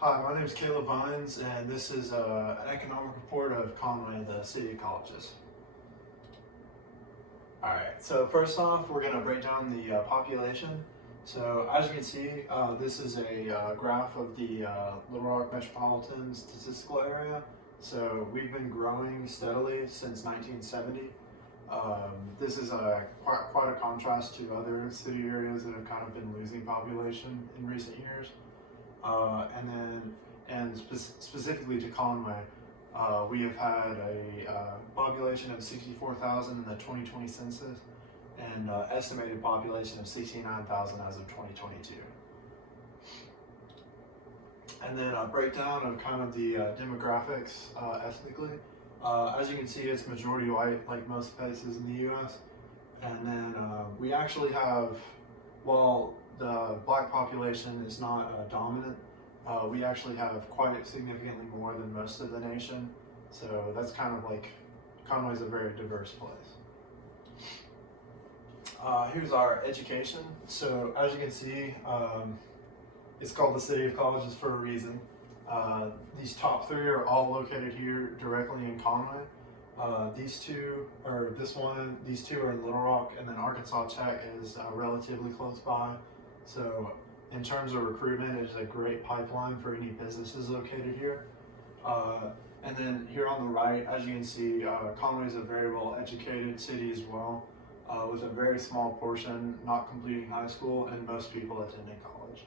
Hi, my name is Caleb Vines, and this is an economic report of Conway, the city of colleges. Alright, so first off, we're going to break down the population. So as you can see, this is a graph of the Little Rock metropolitan statistical area. So we've been growing steadily since 1970. This is quite a contrast to other city areas that have kind of been losing population in recent years. Specifically to Conway, we have had a population of 64,000 in the 2020 census and estimated population of 69,000 as of 2022. And then a breakdown of kind of the demographics ethnically. As you can see, it's majority white, like most places in the U.S. And then we actually have, while the black population is not dominant, we actually have quite significantly more than most of the nation. So that's kind of like, Conway's a very diverse place. Here's our education. So as you can see, it's called the City of Colleges for a reason. These top three are all located here directly in Conway. These two are in Little Rock, and then Arkansas Tech is relatively close by. So in terms of recruitment, it's a great pipeline for any businesses located here. And then here on the right, as you can see, Conway is a very well educated city as well, with a very small portion not completing high school and most people attending college.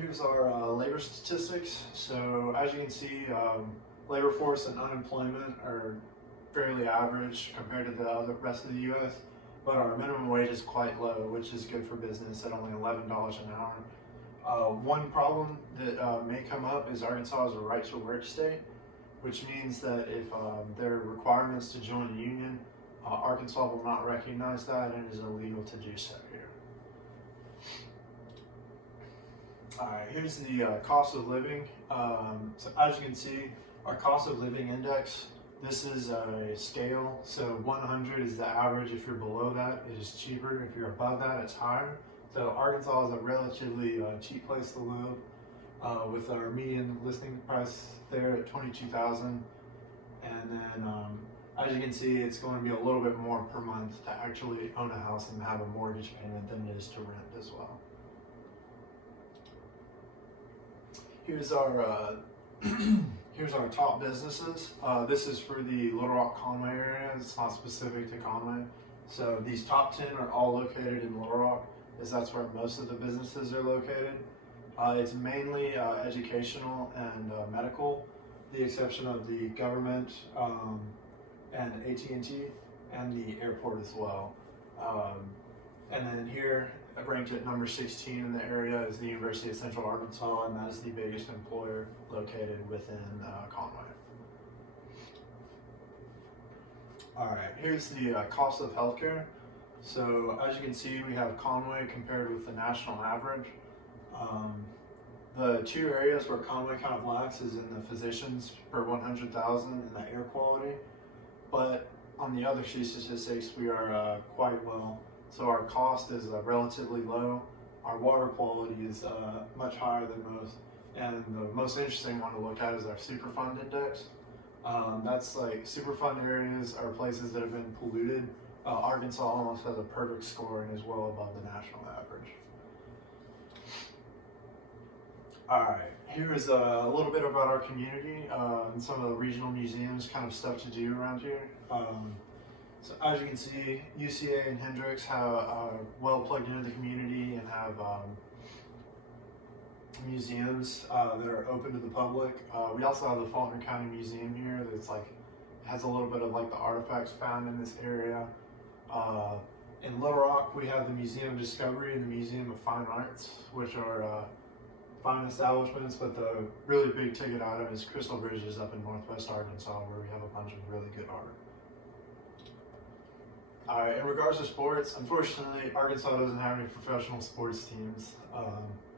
Here's our labor statistics. So as you can see, labor force and unemployment are fairly average compared to the rest of the U.S., but our minimum wage is quite low, which is good for business at only $11 an hour. One problem that may come up is Arkansas is a right-to-work state, which means that if there are requirements to join a union, Arkansas will not recognize that and is illegal to do so here. Alright, here's the cost of living. So as you can see, our cost of living index, this is a scale. So 100 is the average. If you're below that, it is cheaper. If you're above that, it's higher. So Arkansas is a relatively cheap place to live, with our median listing price there at $22,000. And then as you can see, it's going to be a little bit more per month to actually own a house and have a mortgage payment than it is to rent as well. Here's our here's our top businesses. This is for the Little Rock Conway area. It's not specific to Conway. So these top 10 are all located in Little Rock, as that's where most of the businesses are located. It's mainly educational and medical, the exception of the government and AT&T and the airport as well. And then here, ranked at number 16 in the area, is the University of Central Arkansas, and that is the biggest employer located within Conway. Alright, here's the cost of healthcare. So as you can see, we have Conway compared with the national average. The two areas where Conway kind of lacks is in the physicians per 100,000 and the air quality. But on the other statistics, we are quite well. So our cost is relatively low. Our water quality is much higher than most. And the most interesting one to look at is our Superfund index. That's like Superfund areas are places that have been polluted. Arkansas almost has a perfect score and is well above the national average. Alright, here is a little bit about our community and some of the regional museums, kind of stuff to do around here. So as you can see, UCA and Hendrix are well plugged into the community and have museums that are open to the public. We also have the Faulkner County Museum here that's like, has a little bit of like the artifacts found in this area. In Little Rock, we have the Museum of Discovery and the Museum of Fine Arts, which are fine establishments, but the really big ticket item is Crystal Bridges up in Northwest Arkansas, where we have a bunch of really good art. In regards to sports, unfortunately, Arkansas doesn't have any professional sports teams.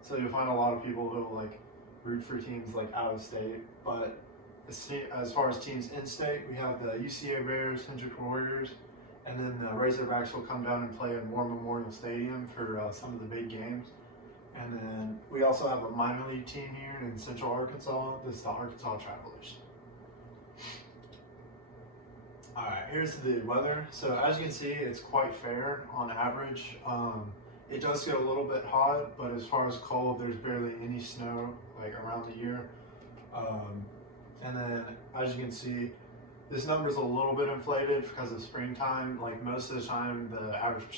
So you'll find a lot of people who will like root for teams like out of state. But as far as teams in state, we have the UCA Bears, Hendrick Warriors, and then the Razorbacks will come down and play at War Memorial Stadium for some of the big games. And then we also have a minor league team here in Central Arkansas. This is the Arkansas Travelers. All right, here's the weather. So as you can see, it's quite fair on average. It does get a little bit hot, but as far as cold, there's barely any snow like around the year. And then as you can see, this number is a little bit inflated because of springtime. Like most of the time, the average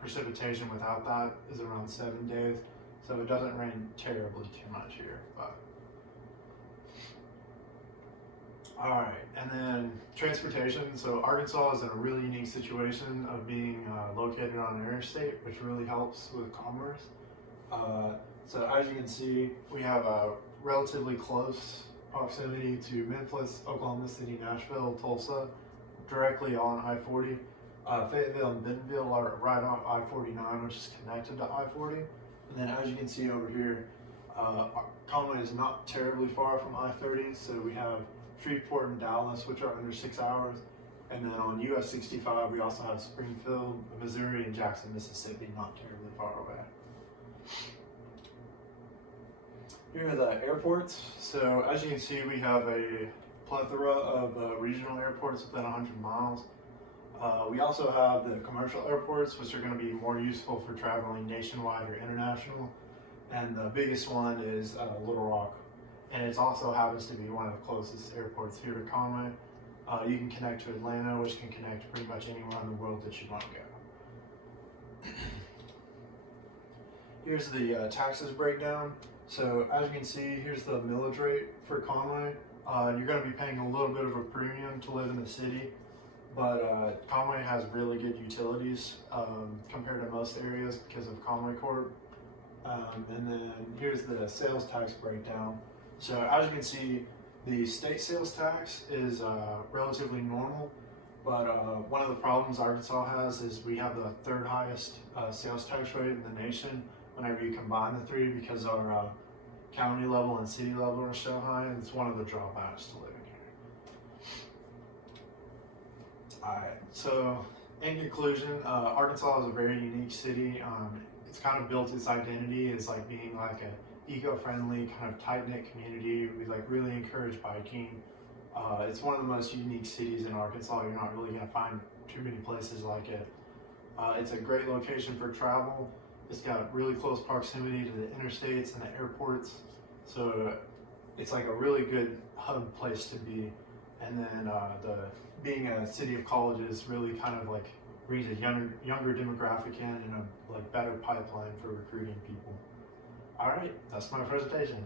precipitation without that is around 7 days. So it doesn't rain terribly too much here. But all right, and then transportation. So Arkansas is in a really unique situation of being located on an interstate, which really helps with commerce. So as you can see, we have a relatively close proximity to Memphis, Oklahoma City, Nashville, Tulsa, directly on I-40. Fayetteville and Bentonville are right on I-49, which is connected to I-40. And then as you can see over here, Conway is not terribly far from I-30, so we have Shreveport and Dallas, which are under 6 hours. And then on US 65, we also have Springfield, Missouri, and Jackson, Mississippi, not terribly far away. Here are the airports. So as you can see, we have a plethora of regional airports within 100 miles. We also have the commercial airports, which are going to be more useful for traveling nationwide or international. And the biggest one is Little Rock. And it also happens to be one of the closest airports here to Conway. You can connect to Atlanta, which can connect to pretty much anywhere in the world that you want to go. Here's the taxes breakdown. So as you can see, here's the millage rate for Conway. You're going to be paying a little bit of a premium to live in the city, but Conway has really good utilities compared to most areas because of Conway Corp. And then here's the sales tax breakdown. So as you can see, the state sales tax is relatively normal, but one of the problems Arkansas has is we have the third highest sales tax rate in the nation whenever you combine the three, because our county level and city level are so high, and it's one of the drawbacks to living here. All right, so in conclusion, Arkansas is a very unique city. It's kind of built its identity as like being like a eco-friendly, kind of tight-knit community. We like really encourage biking. It's one of the most unique cities in Arkansas. You're not really gonna find too many places like it. It's a great location for travel. It's got really close proximity to the interstates and the airports. So it's like a really good hub place to be. And then being a city of colleges really kind of like brings a younger demographic in and a like better pipeline for recruiting people. All right, that's my presentation.